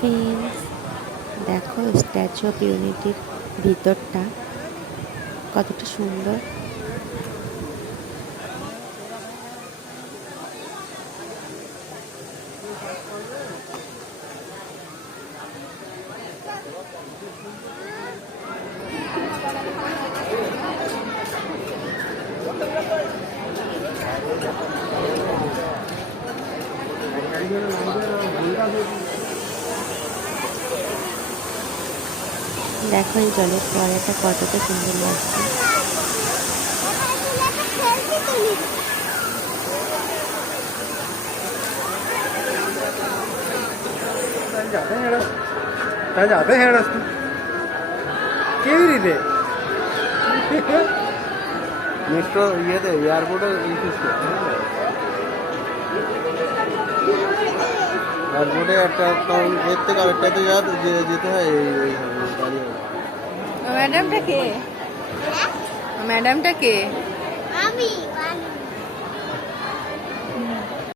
Friends, দেখো statue of ইউনিটির ভিতরটা কতটা সুন্দর। দেখো এই জলের ফোয়ারাটা কতটা সুন্দর লাগছে। जाते हैं रस्त केवी रीते मेट्रो ये थे एयरपोर्ट এয়ারপোর্টে একটা কাউন্ট এর থেকে আরেকটাতে যেতে হয় এই গাড়ি। ম্যাডামটা কে? ম্যাডামটা কে? আমি